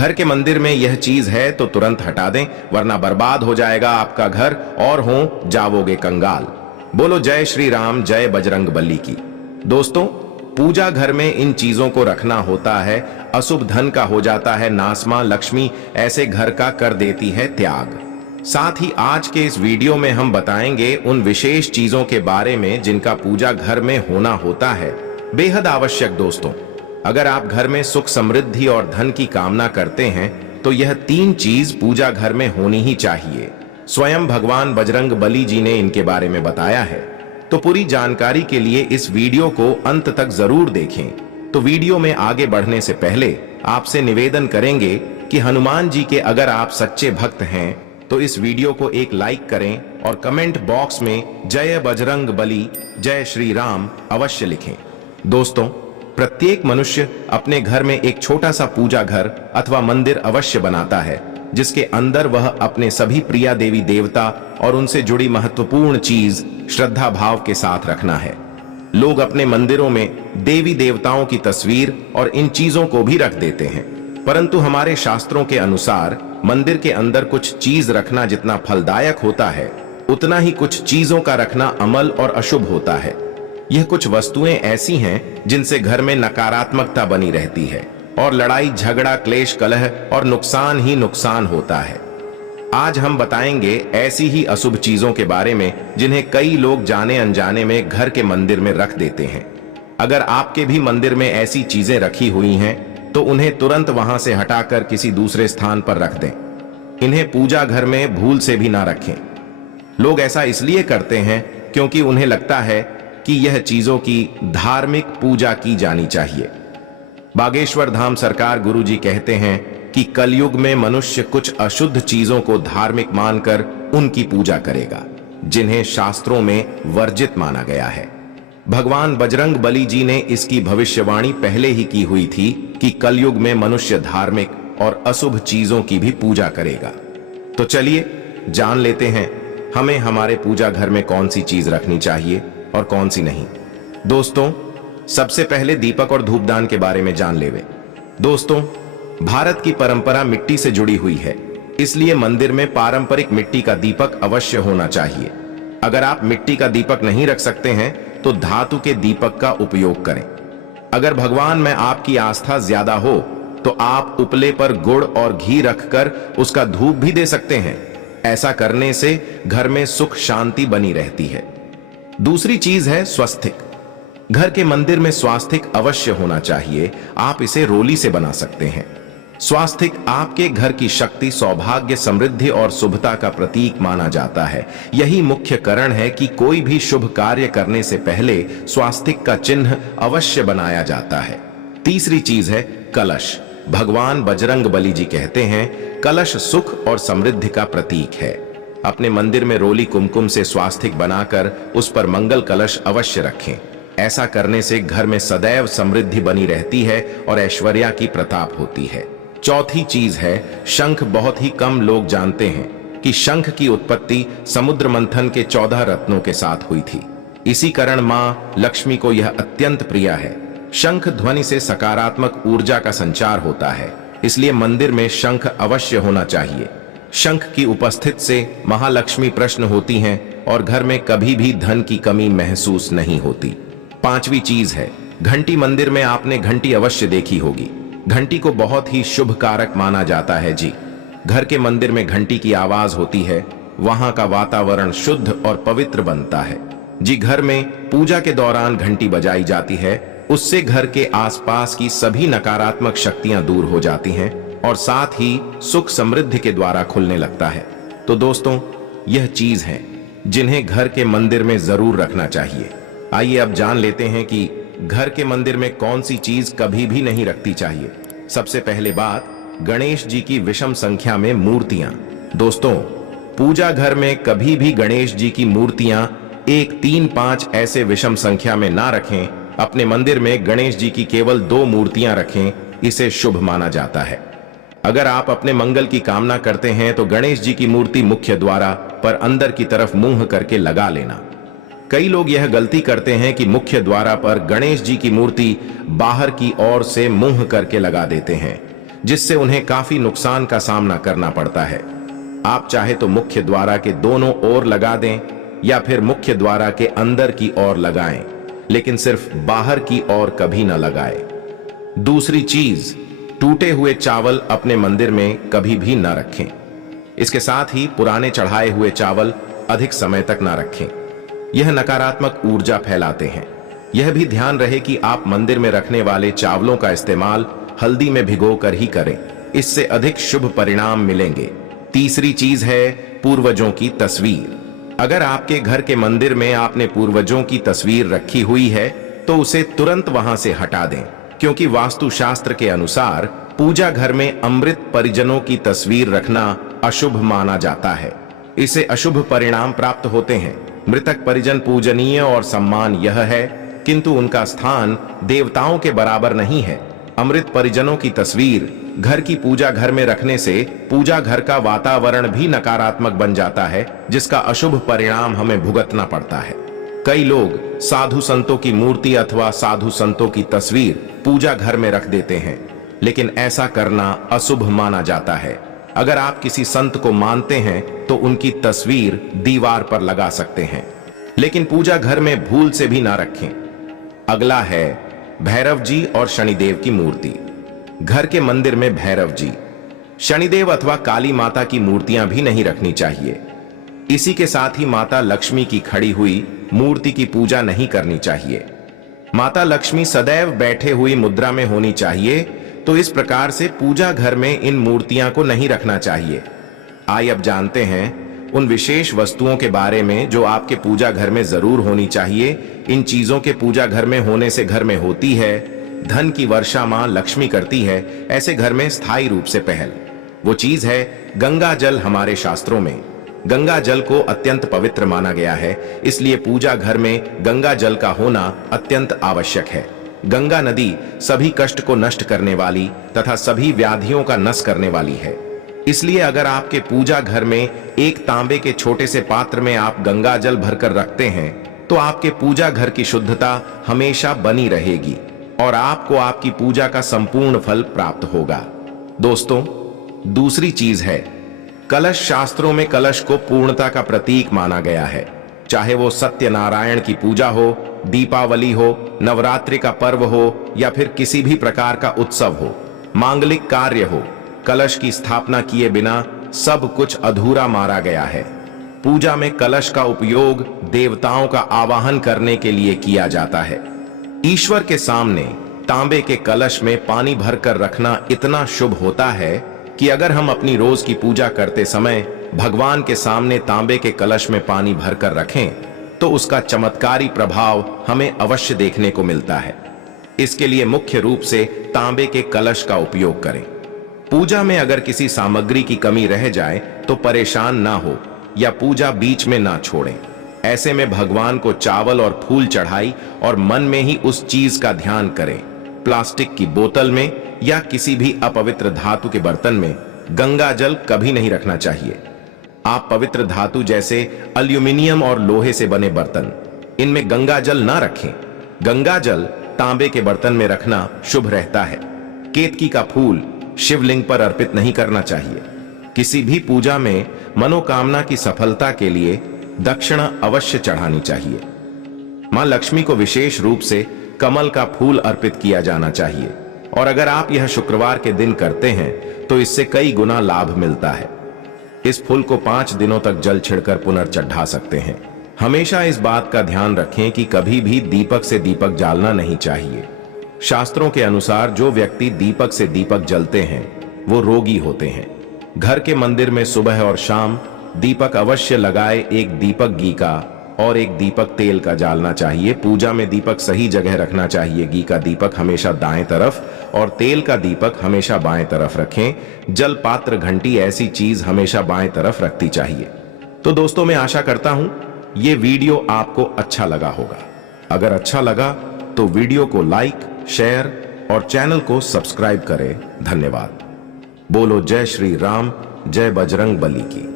घर के मंदिर में यह चीज है तो तुरंत हटा दें, वरना बर्बाद हो जाएगा आपका घर और हो जाओगे कंगाल। बोलो जय श्री राम, जय बजरंग बली की। दोस्तों, पूजा घर में इन चीजों को रखना होता है, अशुभ धन का हो जाता है नाश, मां लक्ष्मी ऐसे घर का कर देती है त्याग। साथ ही आज के इस वीडियो में हम बताएंगे उन विशेष चीजों के बारे में जिनका पूजा घर में होना होता है बेहद आवश्यक। दोस्तों, अगर आप घर में सुख समृद्धि और धन की कामना करते हैं तो यह 3 चीज पूजा घर में होनी ही चाहिए। स्वयं भगवान बजरंग बली जी ने इनके बारे में बताया है, तो पूरी जानकारी के लिए इस वीडियो को अंत तक जरूर देखें। तो वीडियो में आगे बढ़ने से पहले आपसे निवेदन करेंगे कि हनुमान जी के अगर आप सच्चे भक्त हैं तो इस वीडियो को एक लाइक करें और कमेंट बॉक्स में जय बजरंग बली, जय श्री राम अवश्य लिखें। दोस्तों, प्रत्येक मनुष्य अपने घर में एक छोटा सा पूजा घर अथवा मंदिर अवश्य बनाता है, जिसके अंदर वह अपने सभी प्रिय देवी देवता और उनसे जुड़ी महत्वपूर्ण चीज श्रद्धा भाव के साथ रखना है। लोग अपने मंदिरों में देवी देवताओं की तस्वीर और इन चीजों को भी रख देते हैं, परंतु हमारे शास्त्रों के अनुसार मंदिर के अंदर कुछ चीज रखना जितना फलदायक होता है, उतना ही कुछ चीजों का रखना अमल और अशुभ होता है। यह कुछ वस्तुएं ऐसी हैं जिनसे घर में नकारात्मकता बनी रहती है और लड़ाई झगड़ा क्लेश कलह और नुकसान ही नुकसान होता है। आज हम बताएंगे ऐसी ही अशुभ चीजों के बारे में जिन्हें कई लोग जाने अनजाने में घर के मंदिर में रख देते हैं। अगर आपके भी मंदिर में ऐसी चीजें रखी हुई हैं तो उन्हें तुरंत वहां से हटाकर किसी दूसरे स्थान पर रख दें। इन्हें पूजा घर में भूल से भी ना रखें। लोग ऐसा इसलिए करते हैं क्योंकि उन्हें लगता है कि यह चीजों की धार्मिक पूजा की जानी चाहिए। बागेश्वर धाम सरकार गुरुजी कहते हैं कि कलयुग में मनुष्य कुछ अशुद्ध चीजों को धार्मिक मानकर उनकी पूजा करेगा, जिन्हें शास्त्रों में वर्जित माना गया है। भगवान बजरंग बली जी ने इसकी भविष्यवाणी पहले ही की हुई थी कि कलयुग में मनुष्य धार्मिक और अशुभ चीजों की भी पूजा करेगा। तो चलिए जान लेते हैं हमें हमारे पूजा घर में कौन सी चीज रखनी चाहिए और कौन सी नहीं। दोस्तों, सबसे पहले दीपक और धूपदान के बारे में जान लेवे। दोस्तों, भारत की परंपरा मिट्टी से जुड़ी हुई है, इसलिए मंदिर में पारंपरिक मिट्टी का दीपक अवश्य होना चाहिए। अगर आप मिट्टी का दीपक नहीं रख सकते हैं तो धातु के दीपक का उपयोग करें। अगर भगवान में आपकी आस्था ज्यादा हो तो आप उपले पर गुड़ और घी रखकर उसका धूप भी दे सकते हैं। ऐसा करने से घर में सुख शांति बनी रहती है। दूसरी चीज है स्वस्तिक। घर के मंदिर में स्वास्तिक अवश्य होना चाहिए। आप इसे रोली से बना सकते हैं। स्वास्तिक आपके घर की शक्ति, सौभाग्य, समृद्धि और शुभता का प्रतीक माना जाता है। यही मुख्य कारण है कि कोई भी शुभ कार्य करने से पहले स्वास्तिक का चिन्ह अवश्य बनाया जाता है। तीसरी चीज है कलश। भगवान बजरंग बली जी कहते हैं कलश सुख और समृद्धि का प्रतीक है। अपने मंदिर में रोली कुमकुम से स्वास्तिक बनाकर उस पर मंगल कलश अवश्य रखें। ऐसा करने से घर में सदैव समृद्धि बनी रहती है और ऐश्वर्या की प्रताप होती है। चौथी चीज है शंख। बहुत ही कम लोग जानते हैं कि शंख की उत्पत्ति समुद्र मंथन के 14 रत्नों के साथ हुई थी। इसी कारण मां लक्ष्मी को यह अत्यंत प्रिय है। शंख ध्वनि से सकारात्मक ऊर्जा का संचार होता है, इसलिए मंदिर में शंख अवश्य होना चाहिए। शंख की उपस्थिति से महालक्ष्मी प्रसन्न होती हैं और घर में कभी भी धन की कमी महसूस नहीं होती। पांचवी चीज है घंटी। मंदिर में आपने घंटी अवश्य देखी होगी। घंटी को बहुत ही शुभ कारक माना जाता है जी। घर के मंदिर में घंटी की आवाज होती है, वहां का वातावरण शुद्ध और पवित्र बनता है जी। घर में पूजा के दौरान घंटी बजाई जाती है, उससे घर के आसपास की सभी नकारात्मक शक्तियां दूर हो जाती हैं और साथ ही सुख समृद्धि के द्वारा खुलने लगता है। तो दोस्तों, यह चीज है जिन्हें घर के मंदिर में जरूर रखना चाहिए। आइए अब जान लेते हैं कि घर के मंदिर में कौन सी चीज कभी भी नहीं रखती चाहिए। सबसे पहले बात, गणेश जी की विषम संख्या में मूर्तियां। दोस्तों, पूजा घर में कभी भी गणेश जी की मूर्तियां 1, 3, 5 ऐसे विषम संख्या में ना रखें। अपने मंदिर में गणेश जी की केवल 2 मूर्तियां रखें, इसे शुभ माना जाता है। अगर आप अपने मंगल की कामना करते हैं तो गणेश जी की मूर्ति मुख्य द्वार पर अंदर की तरफ मुंह करके लगा लेना। कई लोग यह गलती करते हैं कि मुख्य द्वार पर गणेश जी की मूर्ति बाहर की ओर से मुंह करके लगा देते हैं, जिससे उन्हें काफी नुकसान का सामना करना पड़ता है। आप चाहे तो मुख्य द्वार के दोनों ओर लगा दें या फिर मुख्य द्वार के अंदर की ओर लगाएं, लेकिन सिर्फ बाहर की ओर कभी न लगाएं। दूसरी चीज, टूटे हुए चावल अपने मंदिर में कभी भी न रखें। इसके साथ ही पुराने चढ़ाए हुए चावल अधिक समय तक न रखें। यह नकारात्मक ऊर्जा फैलाते हैं। यह भी ध्यान रहे कि आप मंदिर में रखने वाले चावलों का इस्तेमाल हल्दी में भिगोकर ही करें, इससे अधिक शुभ परिणाम मिलेंगे। तीसरी चीज है पूर्वजों की तस्वीर। अगर आपके घर के मंदिर में आपने पूर्वजों की तस्वीर रखी हुई है तो उसे तुरंत वहां से हटा दें, क्योंकि वास्तुशास्त्र के अनुसार पूजा घर में अमृत परिजनों की तस्वीर रखना अशुभ माना जाता है। इसे अशुभ परिणाम प्राप्त होते हैं। मृतक परिजन पूजनीय और सम्मान यह है, किंतु उनका स्थान देवताओं के बराबर नहीं है। अमृत परिजनों की तस्वीर घर की पूजा घर में रखने से पूजा घर का वातावरण भी नकारात्मक बन जाता है, जिसका अशुभ परिणाम हमें भुगतना पड़ता है। कई लोग साधु संतों की मूर्ति अथवा साधु संतों की तस्वीर पूजा घर में रख देते हैं, लेकिन ऐसा करना अशुभ माना जाता है। अगर आप किसी संत को मानते हैं तो उनकी तस्वीर दीवार पर लगा सकते हैं, लेकिन पूजा घर में भूल से भी ना रखें। अगला है भैरव जी और शनिदेव की मूर्ति। घर के मंदिर में भैरव जी, शनिदेव अथवा काली माता की मूर्तियां भी नहीं रखनी चाहिए। इसी के साथ ही माता लक्ष्मी की खड़ी हुई मूर्ति की पूजा नहीं करनी चाहिए। माता लक्ष्मी सदैव बैठे हुई मुद्रा में होनी चाहिए, तो इस प्रकार से पूजा घर में इन मूर्तियां को नहीं रखना चाहिए। आइए अब जानते हैं उन विशेष वस्तुओं के बारे में जो आपके पूजा घर में जरूर होनी चाहिए। इन चीजों के पूजा घर में होने से घर में होती है धन की वर्षा मां लक्ष्मी करती है, ऐसे घर में स्थायी रूप से पहल। वो चीज है गंगा जल। हमारे शास्त्रों में गंगा जल को अत्यंत पवित्र माना गया है, इसलिए पूजा घर में गंगा जल का होना अत्यंत आवश्यक है। गंगा नदी सभी कष्ट को नष्ट करने वाली तथा सभी व्याधियों का नष्ट करने वाली है। इसलिए अगर आपके पूजा घर में एक तांबे के छोटे से पात्र में आप गंगा जल भरकर रखते हैं तो आपके पूजा घर की शुद्धता हमेशा बनी रहेगी और आपको आपकी पूजा का संपूर्ण फल प्राप्त होगा। दोस्तों, दूसरी चीज है कलश। शास्त्रों में कलश को पूर्णता का प्रतीक माना गया है। चाहे वो सत्यनारायण की पूजा हो, दीपावली हो, नवरात्रि का पर्व हो या फिर किसी भी प्रकार का उत्सव हो, मांगलिक कार्य हो, कलश की स्थापना किए बिना सब कुछ अधूरा मारा गया है। पूजा में कलश का उपयोग देवताओं का आवाहन करने के लिए किया जाता है। ईश्वर के सामने तांबे के कलश में पानी भरकर रखना इतना शुभ होता है कि अगर हम अपनी रोज की पूजा करते समय भगवान के सामने तांबे के कलश में पानी भरकर रखें तो उसका चमत्कारी प्रभाव हमें अवश्य देखने को मिलता है। इसके लिए मुख्य रूप से तांबे के कलश का उपयोग करें। पूजा में अगर किसी सामग्री की कमी रह जाए तो परेशान ना हो या पूजा बीच में ना छोड़ें। ऐसे में भगवान को चावल और फूल चढ़ाई और मन में ही उस चीज का ध्यान करें। प्लास्टिक की बोतल में या किसी भी अपवित्र धातु के बर्तन में गंगा जल कभी नहीं रखना चाहिए। आप पवित्र धातु जैसे एल्यूमिनियम और लोहे से बने बर्तन, इनमें गंगा जल ना रखें। गंगा जल तांबे के बर्तन में रखना शुभ रहता है। केतकी का फूल शिवलिंग पर अर्पित नहीं करना चाहिए। किसी भी पूजा में मनोकामना की सफलता के लिए दक्षिणा अवश्य चढ़ानी चाहिए। मां लक्ष्मी को विशेष रूप से कमल का फूल अर्पित किया जाना चाहिए और अगर आप यह शुक्रवार के दिन करते हैं तो इससे कई गुना लाभ मिलता है। इस फूल को 5 दिनों तक जल छिड़कर पुनर्चढ़ा सकते हैं। हमेशा इस बात का ध्यान रखें कि कभी भी दीपक से दीपक जालना नहीं चाहिए। शास्त्रों के अनुसार जो व्यक्ति दीपक से दीपक जलते हैं वो रोगी होते हैं। घर के मंदिर में सुबह और शाम दीपक अवश्य लगाए। एक दीपक घी का और एक दीपक तेल का जालना चाहिए। पूजा में दीपक सही जगह रखना चाहिए। घी का दीपक हमेशा दाएं तरफ और तेल का दीपक हमेशा बाएं तरफ रखें। जल पात्र घंटी ऐसी चीज हमेशा बाएं तरफ रखती चाहिए। तो दोस्तों, मैं आशा करता हूं ये वीडियो आपको अच्छा लगा होगा। अगर अच्छा लगा तो वीडियो को लाइक, शेयर और चैनल को सब्सक्राइब करें। धन्यवाद। बोलो जय श्री राम, जय बजरंग बली की।